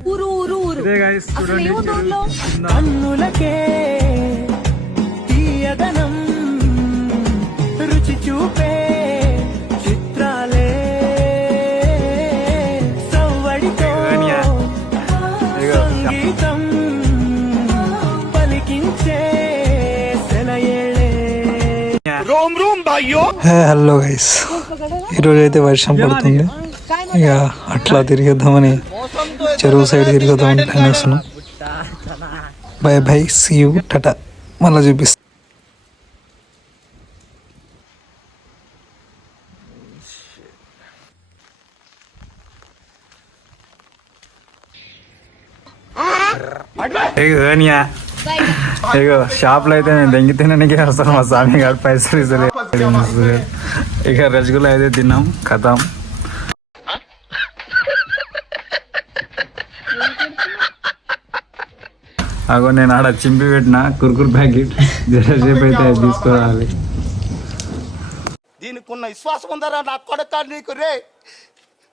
ఇదే గైస్ చూడండి కన్నులకే తీయదనం రుచి చూపే చిత్రాలే సవ్వడితో సంగీతం పలికించే సెలయేళే. హలో గైస్, ఈరోజు అయితే వర్షం పడుతుంది. ఇక అట్లా తిరిగేద్దామని చెరువు సైడ్ తిరిగేద్దామని ప్లాన్ వేస్తున్నాం. Bye bye, see you, tata. మళ్ళీ చూపిస్తాను. ఇగో షాప్లో అయితే నేను దెంగి తినడానికి వస్తాను. మా స్వామి గారు పైసలు ఇక రసగుల్లా అయితే తిన్నాం, కథం. అగో నేను ఆడ చింపి పెట్టిన కుర్కుర్ ప్యాకెట్ జరసేపు అయితే తీసుకురావాలి. దీనికి ఉన్న విశ్వాసం ఉందరా నా కొడక, నీకు రే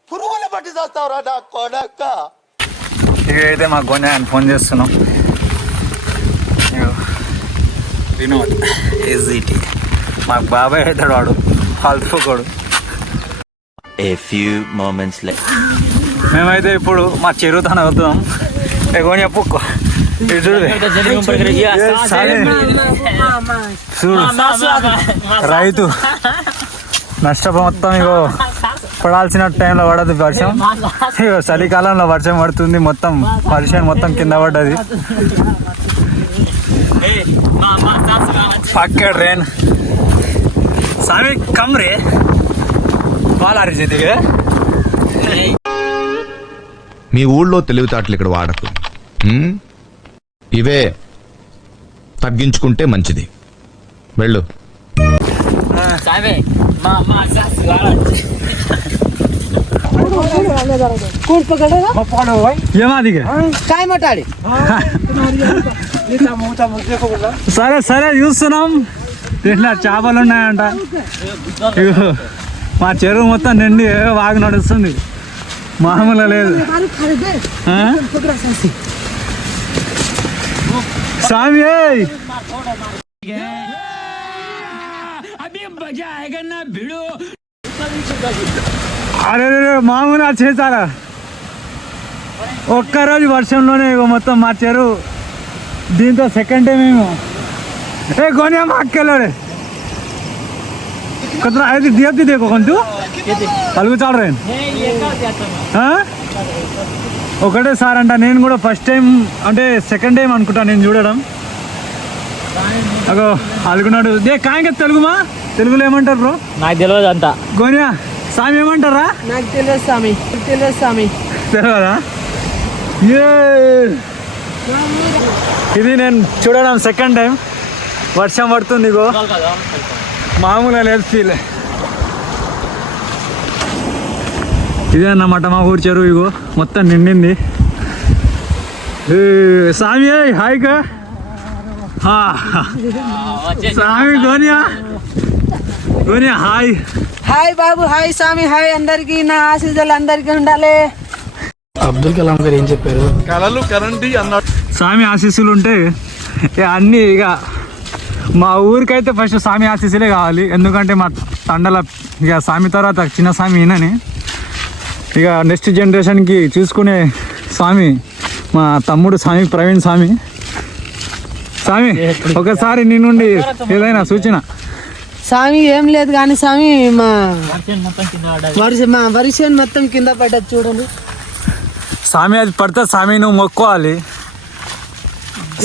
పురుగులు పట్టి చేస్తావురా నా కొడక. ఇక అయితే మా కొన్ని ఆయన ఫోన్ చేస్తున్నాం. వినోద్ ఏజీటీ మాకు బాబాయ్ అవుతాడు, వాడు ఫాల్తుకోడు. మేమైతే ఇప్పుడు మా చెరువు తన అవుతాం. ఎగోని చెప్పు చూడు రైతు నష్టపో మొత్తం. ఇగో పడాల్సిన టైంలో పడదు వర్షం. ఇగో చలికాలంలో వర్షం పడుతుంది, మొత్తం వర్షం మొత్తం కింద పడ్డది. పక్క ట్రైన్ స్వామి కమ్రే బాలారి చేతిగా. మీ ఊళ్ళో తెలివితేటలు ఇక్కడ వాడకు. ఇవే తగ్గించుకుంటే మంచిది. వెళ్ళు. సరే సరే చూస్తున్నాం. ఇట్లా చేపలు ఉన్నాయంట. ఇగో మా చెరువు మొత్తం నిండి వాగు నడుస్తుంది, మామూలుగా లేదు. స్వామి అరే మామూలు చేసారా ఒక్కరోజు వర్షంలోనే మొత్తం మా చెరువు. దీంతో సెకండ్ టైం మేము కొనే మా అక్కలే కొంత అయితే దిగద్ది దేకో కొంచెం పలుగు చాలు రేను ఒకటే సార్ అంట. నేను కూడా ఫస్ట్ టైం అంటే సెకండ్ టైం అనుకుంటా నేను చూడడం. అగో అలుగున్నాడు దే కాంగ. తెలుగుమా తెలుగులో ఏమంటారు బ్రో? నాకు తెలియదు అంతా. గోనియా స్వామి ఏమంటారా? నాకు తెలియదు స్వామి. తెలియదు స్వామి. తెలియదా? ఇది నేను చూడడం సెకండ్ టైం. వర్షం పడుతుంది, ఇగో మామూలుగా లేదు ఫీల్. ఇదే అన్నమాట మా ఊరు చెరువు. ఇగో మొత్తం నిండింది. స్వామి హాయిగా స్వామి గోనియా గోనియా హాయ్. హాయ్ బాబు, హాయ్ స్వామి, హాయ్. అందరికి నా ఆశీస్సులు అందరికి ఉండాలి. అబ్దుల్ కలాం గారు ఏం చెప్పారు? కలలు కరండి అన్నాడు. స్వామి ఆశీస్సులు ఉంటే అన్నీ ఇక మా ఊరికైతే ఫస్ట్ స్వామి ఆశీస్సులే కావాలి. ఎందుకంటే మా తండల ఇక స్వామి తర్వాత చిన్న స్వామి ఈయనని. ఇక నెక్స్ట్ జనరేషన్కి చూసుకునే స్వామి మా తమ్ముడు స్వామి ప్రవీణ్ స్వామి. స్వామి ఒకసారి నీ నుండి ఏదైనా సూచన. స్వామి ఏం లేదు కానీ స్వామి, మా వర్షం మొత్తం కింద పడ్డది చూడండి స్వామి. అది పడితే స్వామి నువ్వు మొక్కోవాలి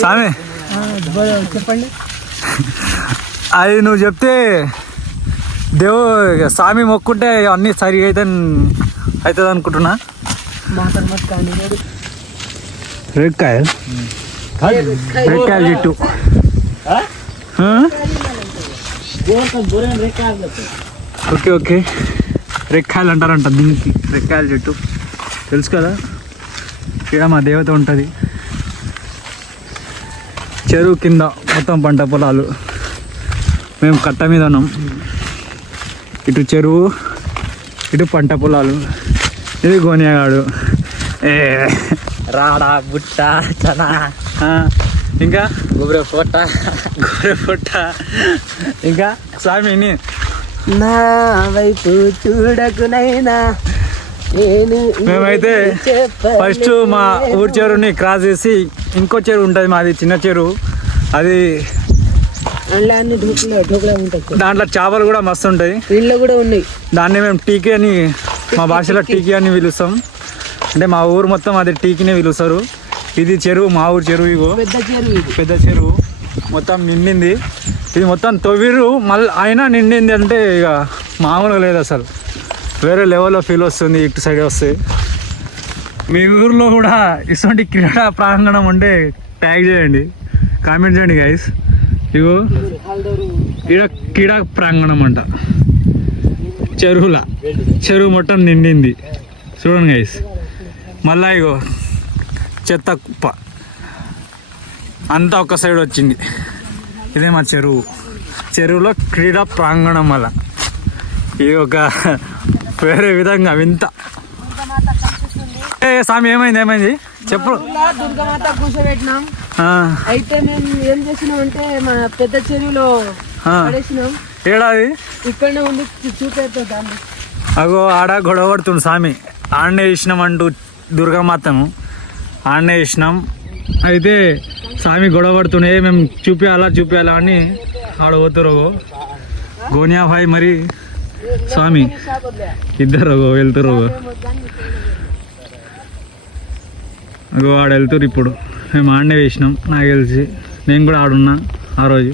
స్వామి. చెప్పండి. అది నువ్వు చెప్తే స్వామి మొక్కుంటే అన్నీ సరిగా అవుతుంది అనుకుంటున్నా. రేక్కాయలు చెట్టు ఓకే ఓకే రెక్కాయలు అంటారంట దీనికి. రెక్కాయల చెట్టు తెలుసు కదా, ఇక్కడ మా దేవత ఉంటుంది. చెరువు కింద మొత్తం పంట పొలాలు. మేము కట్ట మీద ఉన్నాం. ఇటు చెరువు, ఇటు పంట పొలాలు. ఇది గోనియాగాడు. రాడా బుట్ట చనా ఇంకా గుబురే పొట్ట గొర్రె పొట్ట ఇంకా స్వామి నీ నా వైపు చూడకునైనా నేను మేమైతే ఫస్ట్ మా ఊరి చెరువుని క్రాస్ చేసి ఇంకో చెరువు ఉంటుంది మాది చిన్న చెరువు. అది అందులో అన్ని ఢోకులా ఉంటాయి. దాంట్లో చేపలు కూడా మస్తు ఉంటాయి. వీళ్ళు కూడా ఉన్నాయి. దాన్ని మేము టీకీ అని మా భాషలో టీకీ అని పిలుస్తాం. అంటే మా ఊరు మొత్తం అది టీకీనే పిలుస్తారు. ఇది చెరువు, మా ఊరు చెరువు. ఇగో పెద్ద చెరువు ఇది. పెద్ద చెరువు మొత్తం నిండింది. ఇది మొత్తం తవ్విరు మళ్ళీ అయినా నిండింది అంటే ఇక మామూలుగా లేదు అసలు. వేరే లెవెల్లో ఫీల్ వస్తుంది ఇటు సైడ్ వస్తే. మీ ఊర్లో కూడా ఇటువంటి క్రీడా ప్రాంగణం ఉంటే ట్యాగ్ చేయండి, కామెంట్ చేయండి గైస్. ఇగో క్రీడా ప్రాంగణం అంట చెరువు మొత్తం నిండింది చూడండి గైస్. మళ్ళా ఇగో చెత్త కుప్ప అంతా ఒక సైడ్ వచ్చింది. ఇదే మా చెరువులో క్రీడా ప్రాంగణం వల్ల ఇది ఒక వేరే విధంగా వింత. స్వామి ఏమైంది చెప్పు. దుర్గమాత కూర్చోబెట్టినాం. అయితే మేము ఏం చేసినాం అంటే మన పెద్ద చెరువులో పడేసినాం. ఏడాది ఇక్కడనే ఉంది చూపేద్దాం దాన్ని. అగో ఆడ గొడవ పడుతుంది స్వామి. ఆడనే వేసినాం అంటూ దుర్గామాతను ఆడనే వేసినాం. అయితే స్వామి గొడవ పడుతున్నాయి, మేము చూపించాలా అని ఆడ పోతారు. గోనియా భాయ్ మరి స్వామి ఇద్దరు వెళ్తారు. అగో ఆడ వెళ్తారు. ఇప్పుడు మేము ఆడనే వేసినాం. నాకు తెలిసి నేను కూడా ఆడున్నా ఆ రోజు.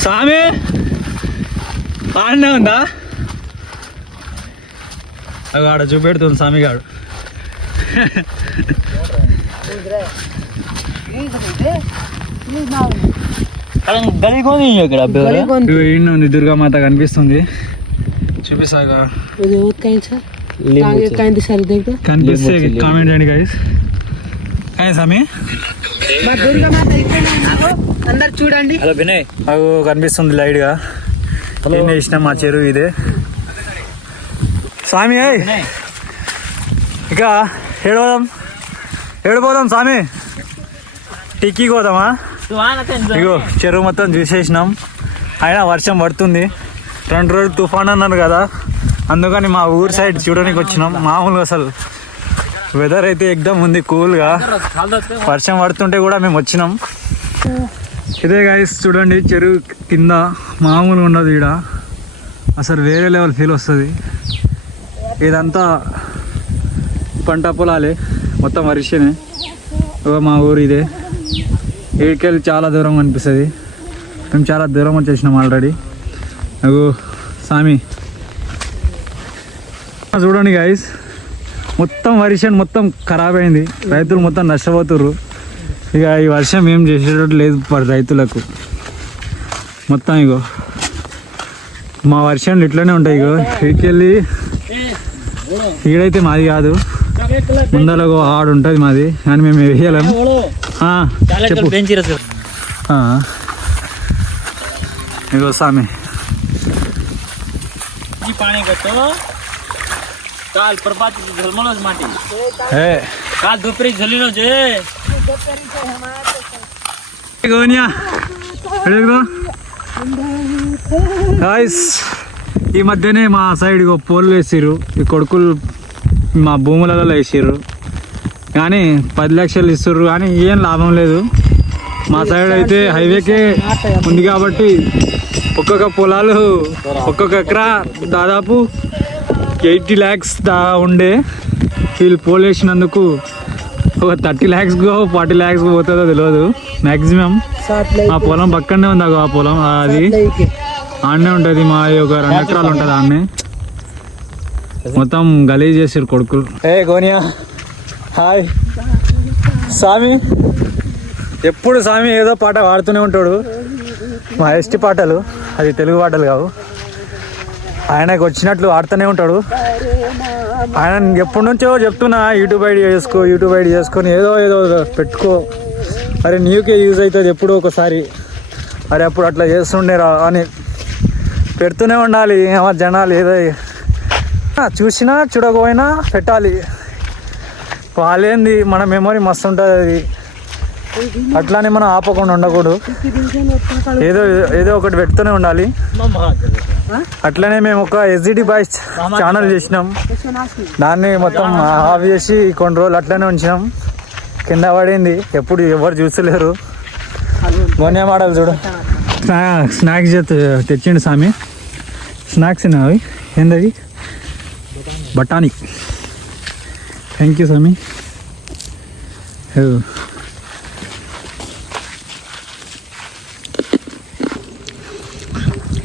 స్వామి ఆడనే ఉందా? అగో ఆడ చూపెడుతుంది స్వామి గాడు. ఉంది దుర్గామాత కనిపిస్తుంది. చూపిస్తాగా కనిపిస్తే కామెంట్ చేయండి గైస్. స్వామి అందరు చూడండి. అగో కనిపిస్తుంది లైట్ గా. నేను వేసిన మా చెరువు ఇదే. స్వామి ఇక ఏడిపోదాం స్వామి. టిక్కీకి పోదామా? ఇగో చెరువు మొత్తం చూసేసినాం. అయినా వర్షం పడుతుంది. 2 రోజులు తుఫాన్ అన్నారు కదా, అందుకని మా ఊరు సైడ్ చూడడానికి వచ్చినాం. మామూలుగా అసలు వెదర్ అయితే ఎక్దమ్ ఉంది కూల్గా. వర్షం పడుతుంటే కూడా మేము వచ్చినాం. ఇదే గైస్ చూడండి చెరువు కింద మామూలుగా ఉండదు ఈడ. అసలు వేరే లెవెల్ ఫీల్ వస్తుంది. ఇదంతా పంట పొలాలే, మొత్తం వర్షమే. మా ఊరు ఇదే. ఇక్కడికెళ్ళి చాలా దూరం అనిపిస్తుంది. మేము చాలా దూరం వచ్చేసినాం ఆల్రెడీ. అగో స్వామి చూడండి గైస్, మొత్తం వర్షం మొత్తం ఖరాబ్ అయింది. రైతులు మొత్తం నష్టపోతుర్రు. ఇక ఈ వర్షం ఏం చేసేటట్టు లేదు రైతులకు. మొత్తం ఇగో మా వర్షాలు ఇట్లనే ఉంటాయి. ఇగో ఇక్కడికెళ్ళి ఈడైతే మాది కాదు, ముందర ఆడు ఉంటుంది మాది, కానీ మేము వేయలేము. చెప్పు. ఇగో స్వామి ఈ మధ్యనే మా సైడ్ పోల్ వేసిర్రు. ఈ కొడుకులు మా భూములలో వేసిర్రు, కానీ 10 లక్షలు ఇస్తుర్రు, కానీ ఏం లాభం లేదు. మా సైడ్ అయితే హైవేకే ఉంది కాబట్టి ఒక్కొక్క పొలాలు ఒక్కొక్క ఎకరా దాదాపు 80 lakhs ఉండే. వీళ్ళు పోల్ వేసినందుకు ఒక 30 lakhs 40 lakhs పోతుందో తెలియదు మ్యాక్సిమం. ఆ పొలం పక్కనే ఉంది. ఆ పొలం అది ఆడనే ఉంటుంది. మా ఒక 2 ఎకరాలు ఉంటుంది ఆడనే. మొత్తం గలీజ్ చేసారు కొడుకులు. గోనియా హాయ్. స్వామి ఎప్పుడు స్వామి ఏదో పాట పాడుతూనే ఉంటాడు. మా ఎస్టీ పాటలు, అది తెలుగు పాటలు కావు. ఆయనకు వచ్చినట్లు ఆడుతూనే ఉంటాడు. ఆయన ఎప్పటి నుంచో చెప్తున్నా యూట్యూబ్ ఐడి చేసుకొని ఏదో పెట్టుకో, అరే నీకే యూజ్ అవుతుంది ఎప్పుడో ఒకసారి, అరే అప్పుడు అట్లా చేస్తుండేరా అని పెడుతూనే ఉండాలి. జనాలు ఏదో చూసినా చూడకపోయినా పెట్టాలి. వాళ్ళేంది మన మెమొరీ మస్తు ఉంటుంది అది. అట్లానే మనం ఆపకుండా ఉండకూడదు, ఏదో ఏదో ఒకటి పెడుతూనే ఉండాలి. అట్లనే మేము ఒక ఎస్జిడి బాయ్స్ ఛానల్ చేసినాం, దాన్ని మొత్తం ఆఫ్ చేసి కొన్ని రోజులు అట్లనే ఉంచినాం. కింద పడింది, ఎప్పుడు ఎవరు చూస్తలేరు. గోన్యా మోడల్ చూడు, స్నాక్స్ తెచ్చిండు స్వామి. స్నాక్స్ అవి ఏందది, బఠానీ. థ్యాంక్ యూ స్వామి.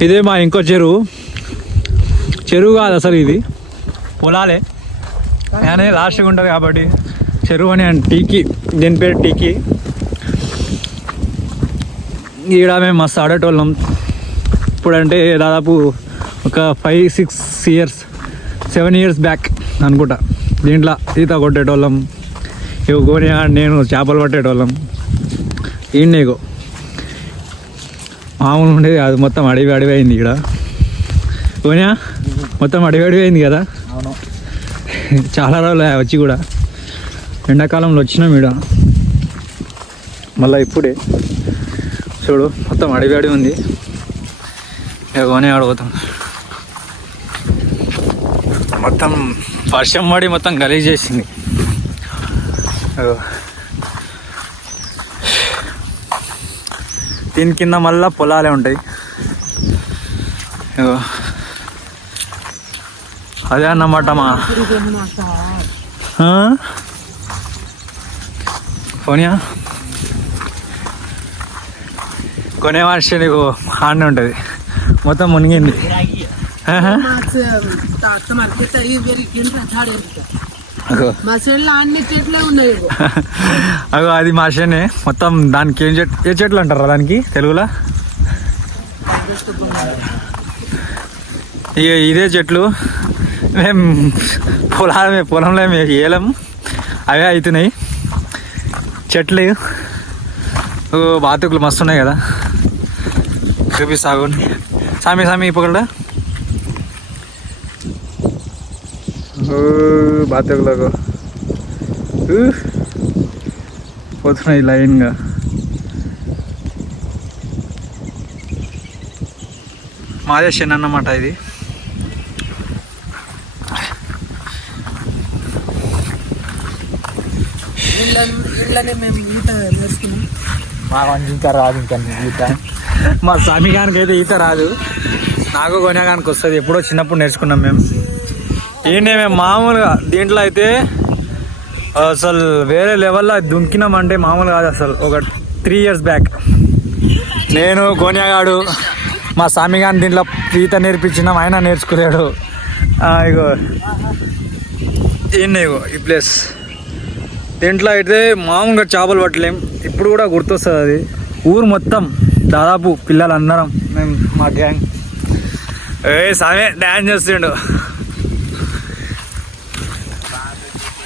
ఇదే మా ఇంకో చెరువు కాదు అసలు, ఇది పొలాలే కానీ లాస్ట్గా ఉంటుంది కాబట్టి చెరువు అని. టీకి, దీని పేరు టీకి. ఈడ మేము మస్తు ఆడేటోళ్ళం. ఇప్పుడంటే దాదాపు ఒక 5-6 years 7 years బ్యాక్ అనుకుంటా. దీంట్లో ఈత కొట్టేటోళ్ళం, ఇగో గోనియా నేను చేపలు పట్టేటోళ్ళం. ఈయనేగో మామూలు ఉండేది అది, మొత్తం అడవి అయింది ఇక్కడ. గోనియా మొత్తం అడవి అయింది కదా. అవును, చాలా రోజులు వచ్చి కూడా. ఎండాకాలంలో వచ్చినాం ఇక్కడ, మళ్ళీ ఇప్పుడే చూడు మొత్తం అడవి ఉంది. కొని ఆడిపోతాం, మొత్తం వర్షం పడి మొత్తం గలీజ్ చేసింది. దీని కింద మళ్ళీ పొలాలే ఉంటాయి. అదే అన్నమాట మా పోనీయా. కొనే వర్షం నీకు ఆడనే ఉంటుంది, మొత్తం మునిగింది. అగో అది మా షేనే మొత్తం. దానికి ఏం చెట్టు, ఏ చెట్లు అంటారా దానికి తెలుగులో? ఇదే చెట్లు. మేము పొలంలో మేము ఏలం అవే అవుతున్నాయి చెట్లు. బాతుకులు మస్తు ఉన్నాయి కదా, చూపిస్తాగు. సామి ఇప్పుడు బాతుకులకు పోతున్నాయి లైన్గా. మాదే షెన్ అన్నమాట ఇది. ఇంకా రాదు, ఇంకా ఈత. మా స్వామి గారికి అయితే ఈత రాదు, నాకు కొనేగానికి వస్తుంది. ఎప్పుడో చిన్నప్పుడు నేర్చుకున్నాం మేము. ఏంటి మేము మామూలుగా దీంట్లో అయితే అసలు వేరే లెవెల్లో దుంకినామంటే మామూలు కాదు అసలు. ఒక 3 years బ్యాక్ నేను గోనియాగాడు మా స్వామి గారిని దీంట్లో ఈత నేర్పించినాం, ఆయన నేర్చుకున్నాడు. ఇగో ఇగో ఈ ప్లేస్. దీంట్లో అయితే మామూలుగా చేపలు పట్టలేం. ఇప్పుడు కూడా గుర్తొస్తుంది అది. ఊరు మొత్తం దాదాపు పిల్లలు అందరం మేము, మా గ్యాంగ్. సామే డ్యాన్స్ చేస్తుండు.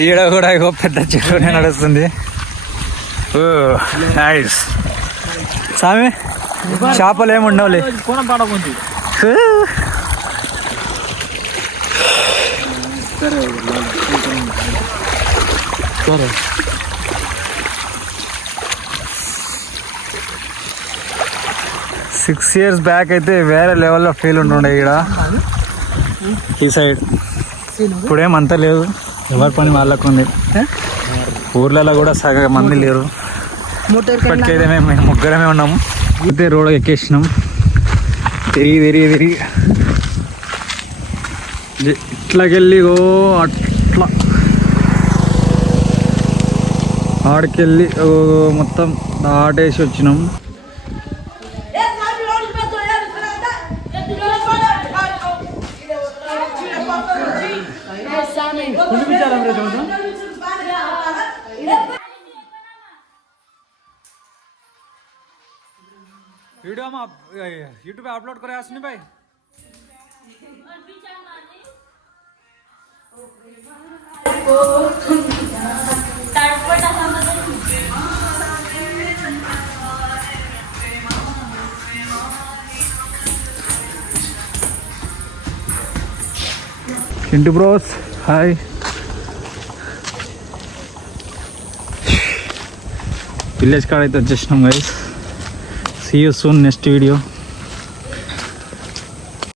ఈడ కూడా ఇగో పెద్ద చెరువునే నడుస్తుంది. నైస్. సామే చేపలు ఏమి ఉండవులే. కోణం పడకుంది. సరే 6 years బ్యాక్ అయితే వేరే లెవెల్లో ఫీల్ ఉంటుండే ఇక్కడ ఈ సైడ్. ఇప్పుడేమంతా లేదు, ఎవరి పని వాళ్ళకు ఉంది. ఊర్లలో కూడా సగం మంది లేరు. ఇప్పటికైతే మేము ముగ్గురమే ఉన్నాము. అయితే రోడ్ ఎక్కేసినాం, తిరిగి ఇట్లాకెళ్ళి అట్లా ఆడికెళ్ళి మొత్తం దాటేసి వచ్చినాం. वीडियो में यूट्यूब पे अपलोड करे आसनी भाई. Chintu bros hi. విలేజ్ కాడ అయితే వచ్చేసినాం guys. See you soon next video.